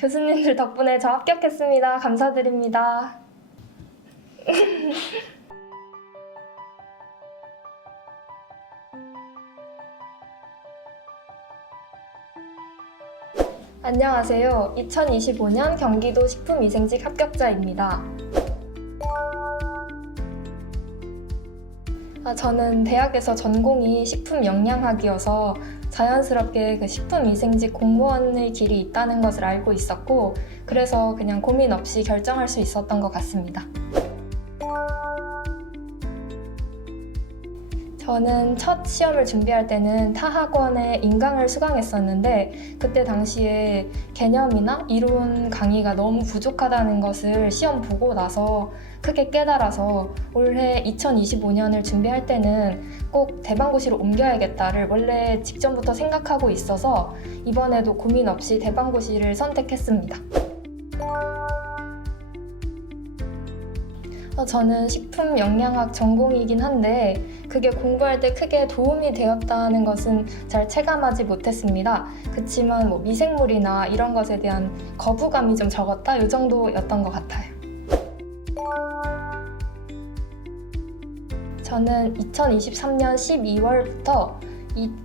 교수님들 덕분에 저 합격했습니다. 감사드립니다. 안녕하세요. 2025년 경기도 식품위생직 합격자입니다. 저는 대학에서 전공이 식품영양학이어서 자연스럽게 그 식품위생직 공무원의 길이 있다는 것을 알고 있었고, 그래서 그냥 고민 없이 결정할 수 있었던 것 같습니다. 저는 첫 시험을 준비할 때는 타 학원에 인강을 수강했었는데, 그때 당시에 개념이나 이론 강의가 너무 부족하다는 것을 시험 보고 나서 크게 깨달아서 올해 2025년을 준비할 때는 꼭 대방고시로 옮겨야겠다를 원래 직전부터 생각하고 있어서 이번에도 고민 없이 대방고시를 선택했습니다. 저는 식품영양학 전공이긴 한데 그게 공부할 때 크게 도움이 되었다는 것은 잘 체감하지 못했습니다. 그치만 미생물이나 이런 것에 대한 거부감이 좀 적었다? 이 정도였던 것 같아요. 저는 2023년 12월부터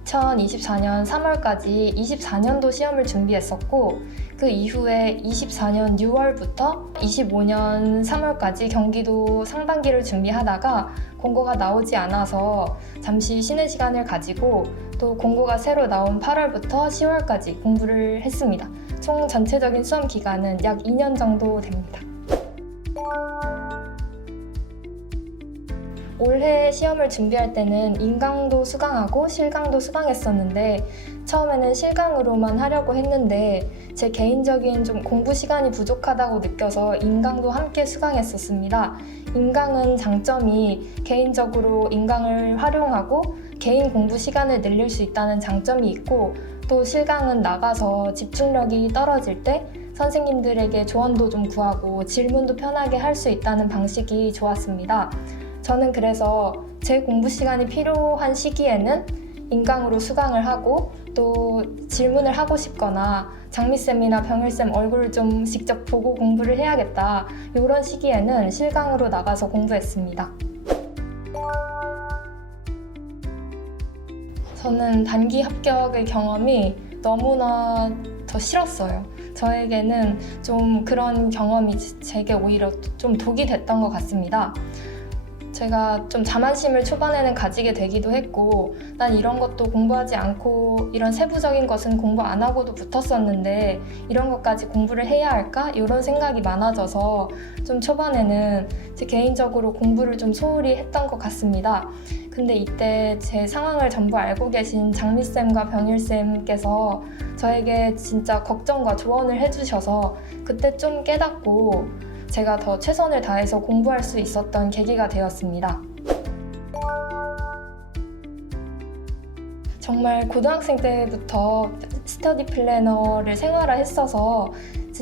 2024년 3월까지 24년도 시험을 준비했었고, 그 이후에 24년 6월부터 25년 3월까지 경기도 상반기를 준비하다가 공고가 나오지 않아서 잠시 쉬는 시간을 가지고 또 공고가 새로 나온 8월부터 10월까지 공부를 했습니다. 총 전체적인 수험 기간은 약 2년 정도 됩니다. 올해 시험을 준비할 때는 인강도 수강하고 실강도 수강했었는데 처음에는 실강으로만 하려고 했는데 제 개인적인 좀 공부 시간이 부족하다고 느껴서 인강도 함께 수강했었습니다. 인강은 장점이 개인적으로 인강을 활용하고 개인 공부 시간을 늘릴 수 있다는 장점이 있고, 또 실강은 나가서 집중력이 떨어질 때 선생님들에게 조언도 좀 구하고 질문도 편하게 할 수 있다는 방식이 좋았습니다. 저는 그래서 제 공부 시간이 필요한 시기에는 인강으로 수강을 하고 또 질문을 하고 싶거나 장미쌤이나 병일쌤 얼굴을 좀 직접 보고 공부를 해야겠다, 이런 시기에는 실강으로 나가서 공부했습니다. 저는 단기 합격의 경험이 너무나 더 싫었어요. 저에게는 좀 그런 경험이 제게 오히려 좀 독이 됐던 것 같습니다. 제가 좀 자만심을 초반에는 가지게 되기도 했고, 난 이런 것도 공부하지 않고 이런 세부적인 것은 공부 안 하고도 붙었었는데 이런 것까지 공부를 해야 할까? 이런 생각이 많아져서 좀 초반에는 제 개인적으로 공부를 좀 소홀히 했던 것 같습니다. 근데 이때 제 상황을 전부 알고 계신 장미쌤과 병일쌤께서 저에게 진짜 걱정과 조언을 해주셔서 그때 좀 깨닫고 제가 더 최선을 다해서 공부할 수 있었던 계기가 되었습니다. 정말 고등학생 때부터 스터디 플래너를 생활화했어서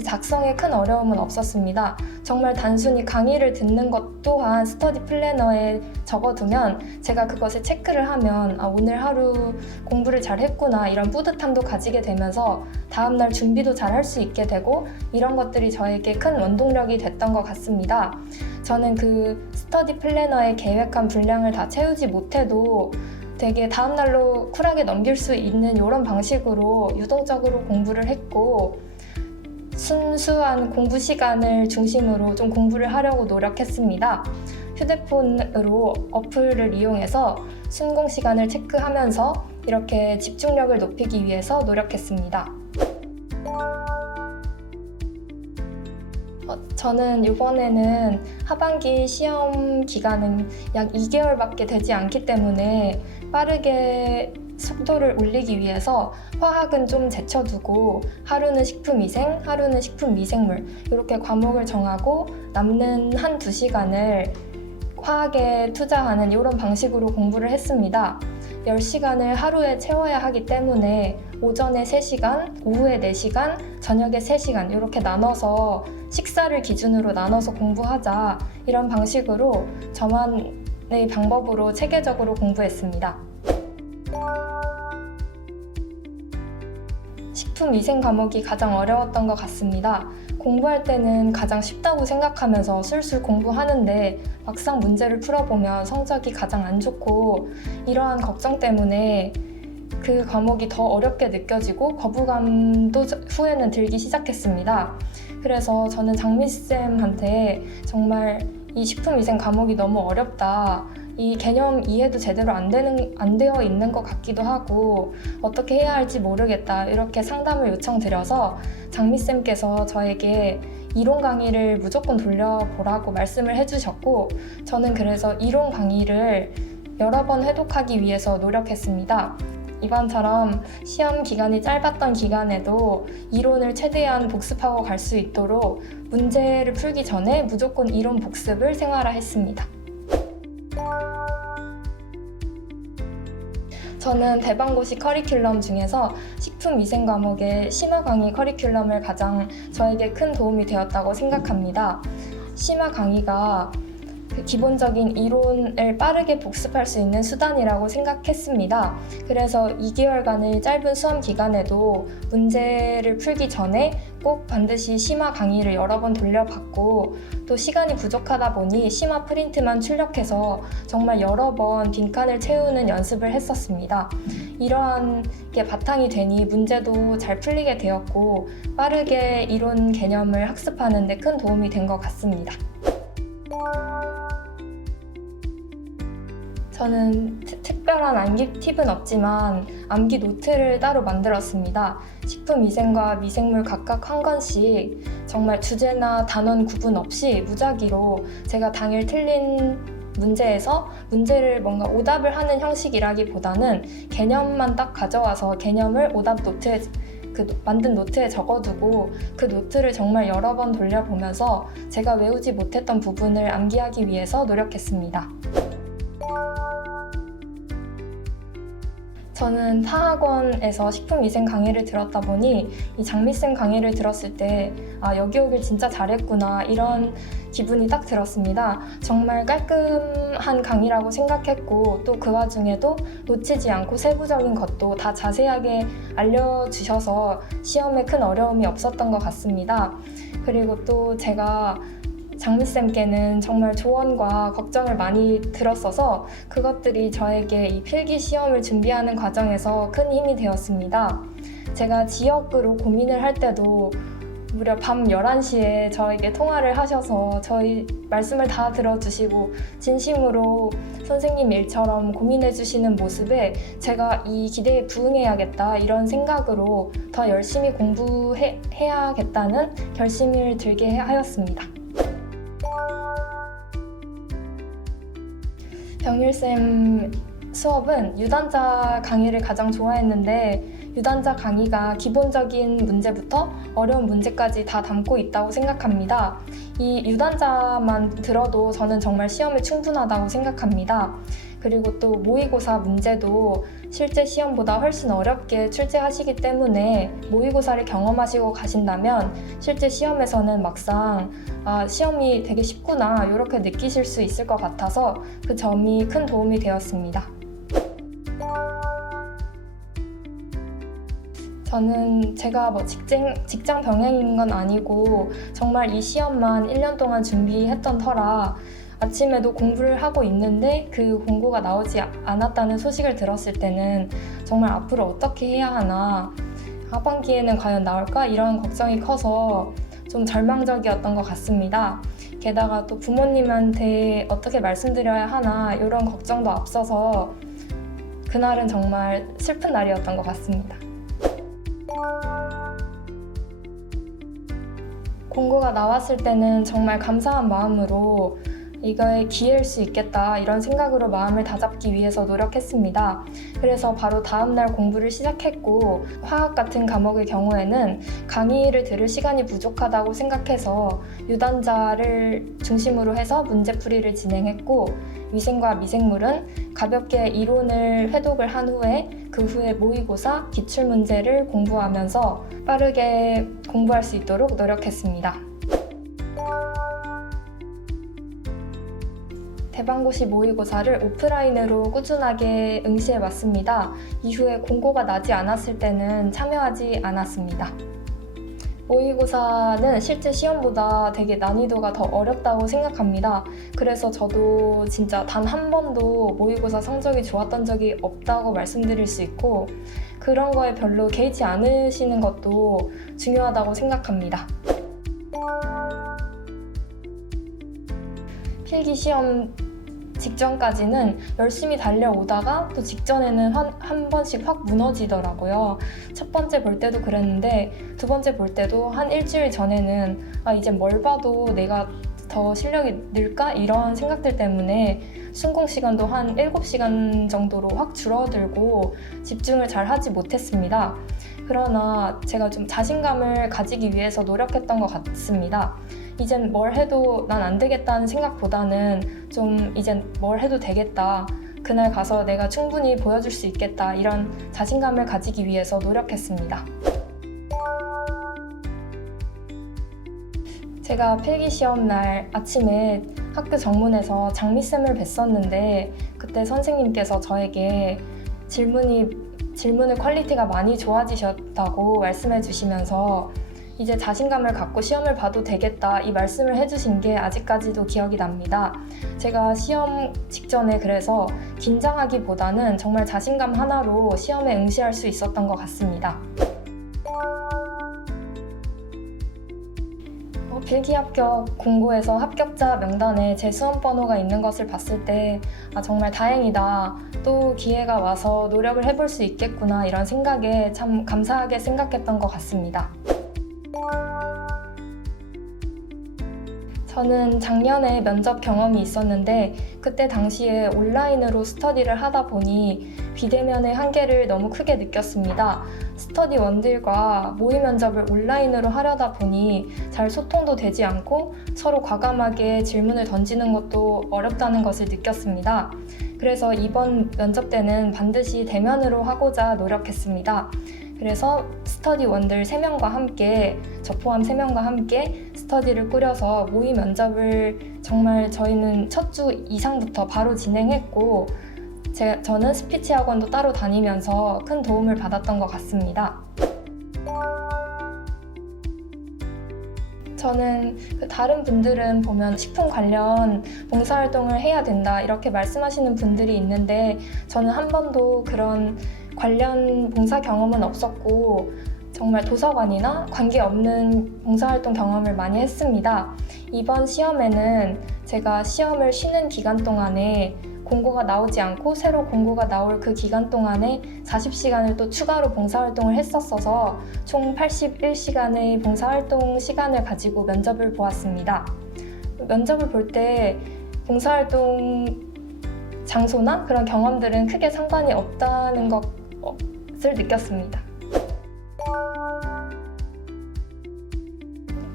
작성에 큰 어려움은 없었습니다. 정말 단순히 강의를 듣는 것 또한 스터디 플래너에 적어두면 제가 그것을 체크를 하면 오늘 하루 공부를 잘 했구나, 이런 뿌듯함도 가지게 되면서 다음날 준비도 잘 할 수 있게 되고, 이런 것들이 저에게 큰 원동력이 됐던 것 같습니다. 저는 그 스터디 플래너에 계획한 분량을 다 채우지 못해도 되게 다음날로 쿨하게 넘길 수 있는 이런 방식으로 유동적으로 공부를 했고, 순수한 공부 시간을 중심으로 좀 공부를 하려고 노력했습니다. 휴대폰으로 어플을 이용해서 순공 시간을 체크하면서 이렇게 집중력을 높이기 위해서 노력했습니다. 저는 이번에는 하반기 시험 기간은 약 2개월밖에 되지 않기 때문에 빠르게 속도를 올리기 위해서 화학은 좀 제쳐두고 하루는 식품위생, 하루는 식품미생물, 이렇게 과목을 정하고 남는 1~2시간을 화학에 투자하는 이런 방식으로 공부를 했습니다. 10시간을 하루에 채워야 하기 때문에 오전에 3시간, 오후에 4시간, 저녁에 3시간 이렇게 나눠서 식사를 기준으로 나눠서 공부하자, 이런 방식으로 저만의 방법으로 체계적으로 공부했습니다. 식품위생 과목이 가장 어려웠던 것 같습니다. 공부할 때는 가장 쉽다고 생각하면서 술술 공부하는데 막상 문제를 풀어보면 성적이 가장 안 좋고 이러한 걱정 때문에 그 과목이 더 어렵게 느껴지고 거부감도 후에는 들기 시작했습니다. 그래서 저는 장미쌤한테 정말 이 식품위생 과목이 너무 어렵다. 이 개념 이해도 제대로 안 되어 있는 것 같기도 하고 어떻게 해야 할지 모르겠다 이렇게 상담을 요청드려서 장미쌤께서 저에게 이론 강의를 무조건 돌려보라고 말씀을 해주셨고 저는 그래서 이론 강의를 여러 번 회독하기 위해서 노력했습니다. 이번처럼 시험 기간이 짧았던 기간에도 이론을 최대한 복습하고 갈 수 있도록 문제를 풀기 전에 무조건 이론 복습을 생활화했습니다. 저는 대방고시 커리큘럼 중에서 식품위생 과목의 심화 강의 커리큘럼을 가장 저에게 큰 도움이 되었다고 생각합니다. 심화 강의가 기본적인 이론을 빠르게 복습할 수 있는 수단이라고 생각했습니다. 그래서 2개월간의 짧은 수험 기간에도 문제를 풀기 전에 꼭 반드시 심화 강의를 여러 번 돌려봤고 또 시간이 부족하다 보니 심화 프린트만 출력해서 정말 여러 번 빈칸을 채우는 연습을 했었습니다. 이러한 게 바탕이 되니 문제도 잘 풀리게 되었고 빠르게 이론 개념을 학습하는 데 큰 도움이 된 것 같습니다. 저는 특별한 암기 팁은 없지만 암기 노트를 따로 만들었습니다. 식품위생과 미생물 각각 한 권씩 정말 주제나 단원 구분 없이 무작위로 제가 당일 틀린 문제에서 문제를 뭔가 오답을 하는 형식이라기보다는 개념만 딱 가져와서 개념을 오답 노트에 만든 노트에 적어두고 그 노트를 정말 여러 번 돌려보면서 제가 외우지 못했던 부분을 암기하기 위해서 노력했습니다. 저는 타학원에서 식품위생 강의를 들었다 보니 이 장미쌤 강의를 들었을 때 여기 오길 진짜 잘했구나 이런 기분이 딱 들었습니다. 정말 깔끔한 강의라고 생각했고 또 그 와중에도 놓치지 않고 세부적인 것도 다 자세하게 알려주셔서 시험에 큰 어려움이 없었던 것 같습니다. 그리고 또 제가 장미쌤께는 정말 조언과 걱정을 많이 들었어서 그것들이 저에게 이 필기 시험을 준비하는 과정에서 큰 힘이 되었습니다. 제가 지역으로 고민을 할 때도 무려 밤 11시에 저에게 통화를 하셔서 저희 말씀을 다 들어주시고 진심으로 선생님 일처럼 고민해 주시는 모습에 제가 이 기대에 부응해야겠다 이런 생각으로 더 열심히 공부해야겠다는 결심을 들게 하였습니다. 병일쌤 수업은 유단자 강의를 가장 좋아했는데 유단자 강의가 기본적인 문제부터 어려운 문제까지 다 담고 있다고 생각합니다. 이 유단자만 들어도 저는 정말 시험에 충분하다고 생각합니다. 그리고 또 모의고사 문제도 실제 시험보다 훨씬 어렵게 출제하시기 때문에 모의고사를 경험하시고 가신다면 실제 시험에서는 막상 시험이 되게 쉽구나 이렇게 느끼실 수 있을 것 같아서 그 점이 큰 도움이 되었습니다. 저는 제가 직장 병행인 건 아니고 정말 이 시험만 1년 동안 준비했던 터라 아침에도 공부를 하고 있는데 그 공고가 나오지 않았다는 소식을 들었을 때는 정말 앞으로 어떻게 해야 하나 하반기에는 과연 나올까 이런 걱정이 커서 좀 절망적이었던 것 같습니다. 게다가 또 부모님한테 어떻게 말씀드려야 하나 이런 걱정도 앞서서 그날은 정말 슬픈 날이었던 것 같습니다. 공고가 나왔을 때는 정말 감사한 마음으로 이거에 기회일 수 있겠다 이런 생각으로 마음을 다잡기 위해서 노력했습니다. 그래서 바로 다음날 공부를 시작했고 화학 같은 과목의 경우에는 강의를 들을 시간이 부족하다고 생각해서 유단자를 중심으로 해서 문제풀이를 진행했고 위생과 미생물은 가볍게 이론을 회독을 한 후에 그 후에 모의고사, 기출문제를 공부하면서 빠르게 공부할 수 있도록 노력했습니다. 대방고시 모의고사를 오프라인으로 꾸준하게 응시해 왔습니다. 이후에 공고가 나지 않았을 때는 참여하지 않았습니다. 모의고사는 실제 시험보다 되게 난이도가 더 어렵다고 생각합니다. 그래서 저도 진짜 단 한 번도 모의고사 성적이 좋았던 적이 없다고 말씀드릴 수 있고, 그런 거에 별로 개의치 않으시는 것도 중요하다고 생각합니다. 필기시험 직전까지는 열심히 달려오다가 또 직전에는 한 번씩 확 무너지더라고요. 첫 번째 볼 때도 그랬는데 두 번째 볼 때도 한 일주일 전에는 이제 뭘 봐도 내가 더 실력이 늘까? 이런 생각들 때문에 순공 시간도 한 7시간 정도로 확 줄어들고 집중을 잘 하지 못했습니다. 그러나 제가 좀 자신감을 가지기 위해서 노력했던 것 같습니다. 이젠 뭘 해도 난 안 되겠다는 생각보다는 좀 이젠 뭘 해도 되겠다. 그날 가서 내가 충분히 보여줄 수 있겠다. 이런 자신감을 가지기 위해서 노력했습니다. 제가 필기시험 날 아침에 학교 정문에서 장미쌤을 뵀었는데 그때 선생님께서 저에게 질문의 퀄리티가 많이 좋아지셨다고 말씀해 주시면서 이제 자신감을 갖고 시험을 봐도 되겠다 이 말씀을 해주신 게 아직까지도 기억이 납니다. 제가 시험 직전에 그래서 긴장하기보다는 정말 자신감 하나로 시험에 응시할 수 있었던 것 같습니다. 필기 합격 공고에서 합격자 명단에 제 수험번호가 있는 것을 봤을 때 정말 다행이다. 또 기회가 와서 노력을 해볼 수 있겠구나 이런 생각에 참 감사하게 생각했던 것 같습니다. 저는 작년에 면접 경험이 있었는데 그때 당시에 온라인으로 스터디를 하다 보니 비대면의 한계를 너무 크게 느꼈습니다. 스터디원들과 모의 면접을 온라인으로 하려다 보니 잘 소통도 되지 않고 서로 과감하게 질문을 던지는 것도 어렵다는 것을 느꼈습니다. 그래서 이번 면접 때는 반드시 대면으로 하고자 노력했습니다. 그래서 스터디원들 3명과 함께, 저 포함 3명과 함께 스터디를 꾸려서 모의 면접을 정말 저희는 첫 주 이상부터 바로 진행했고 저는 스피치 학원도 따로 다니면서 큰 도움을 받았던 것 같습니다. 저는 다른 분들은 보면 식품 관련 봉사활동을 해야 된다 이렇게 말씀하시는 분들이 있는데 저는 한 번도 그런 관련 봉사 경험은 없었고 정말 도서관이나 관계없는 봉사활동 경험을 많이 했습니다. 이번 시험에는 제가 시험을 쉬는 기간 동안에 공고가 나오지 않고 새로 공고가 나올 그 기간 동안에 40시간을 또 추가로 봉사활동을 했었어서 총 81시간의 봉사활동 시간을 가지고 면접을 보았습니다. 면접을 볼 때 봉사활동 장소나 그런 경험들은 크게 상관이 없다는 것을 느꼈습니다.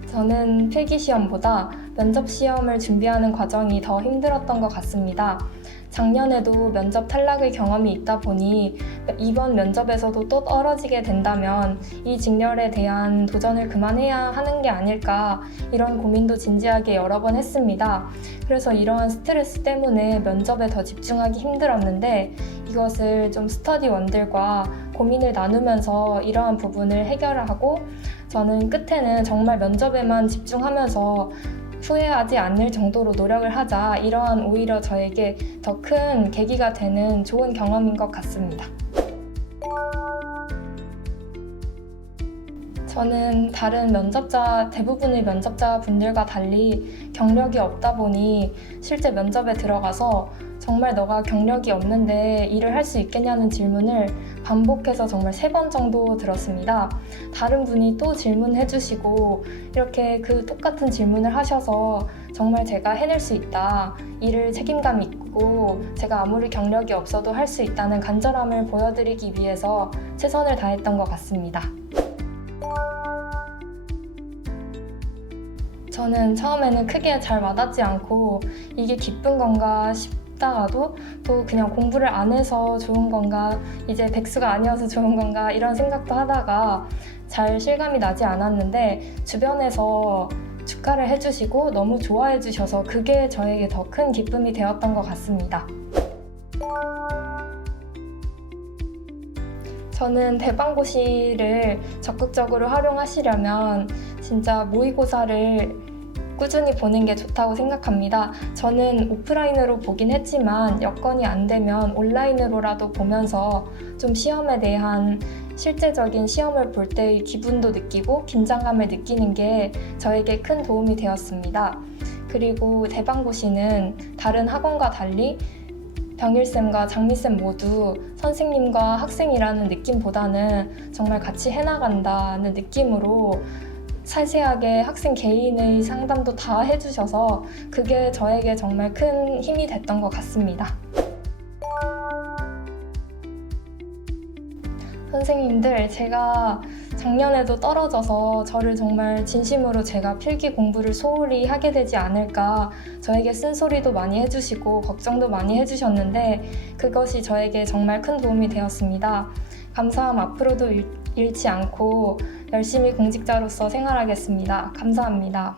저는 필기시험보다 면접시험을 준비하는 과정이 더 힘들었던 것 같습니다. 작년에도 면접 탈락의 경험이 있다 보니 이번 면접에서도 또 떨어지게 된다면 이 직렬에 대한 도전을 그만해야 하는 게 아닐까 이런 고민도 진지하게 여러 번 했습니다. 그래서 이러한 스트레스 때문에 면접에 더 집중하기 힘들었는데 이것을 좀 스터디원들과 고민을 나누면서 이러한 부분을 해결하고 저는 끝에는 정말 면접에만 집중하면서 후회하지 않을 정도로 노력을 하자 이러한 오히려 저에게 더 큰 계기가 되는 좋은 경험인 것 같습니다. 저는 다른 대부분의 면접자분들과 달리 경력이 없다 보니 실제 면접에 들어가서 정말 너가 경력이 없는데 일을 할 수 있겠냐는 질문을 반복해서 정말 3번 정도 들었습니다. 다른 분이 또 질문해 주시고 이렇게 그 똑같은 질문을 하셔서 정말 제가 해낼 수 있다, 일을 책임감 있고 제가 아무리 경력이 없어도 할 수 있다는 간절함을 보여드리기 위해서 최선을 다했던 것 같습니다. 저는 처음에는 크게 잘 와닿지 않고 이게 기쁜 건가 싶다가도 또 그냥 공부를 안 해서 좋은 건가, 이제 백수가 아니어서 좋은 건가 이런 생각도 하다가 잘 실감이 나지 않았는데 주변에서 축하를 해주시고 너무 좋아해 주셔서 그게 저에게 더 큰 기쁨이 되었던 것 같습니다. 저는 대방고시를 적극적으로 활용하시려면 진짜 모의고사를 꾸준히 보는 게 좋다고 생각합니다. 저는 오프라인으로 보긴 했지만 여건이 안 되면 온라인으로라도 보면서 좀 시험에 대한 실제적인 시험을 볼 때의 기분도 느끼고 긴장감을 느끼는 게 저에게 큰 도움이 되었습니다. 그리고 대방고시는 다른 학원과 달리 병일쌤과 장미쌤 모두 선생님과 학생이라는 느낌보다는 정말 같이 해나간다는 느낌으로 세세하게 학생 개인의 상담도 다 해주셔서 그게 저에게 정말 큰 힘이 됐던 것 같습니다. 선생님들, 제가 작년에도 떨어져서 저를 정말 진심으로 제가 필기 공부를 소홀히 하게 되지 않을까 저에게 쓴소리도 많이 해주시고 걱정도 많이 해주셨는데 그것이 저에게 정말 큰 도움이 되었습니다. 감사함 앞으로도 잃지 않고 열심히 공직자로서 생활하겠습니다. 감사합니다.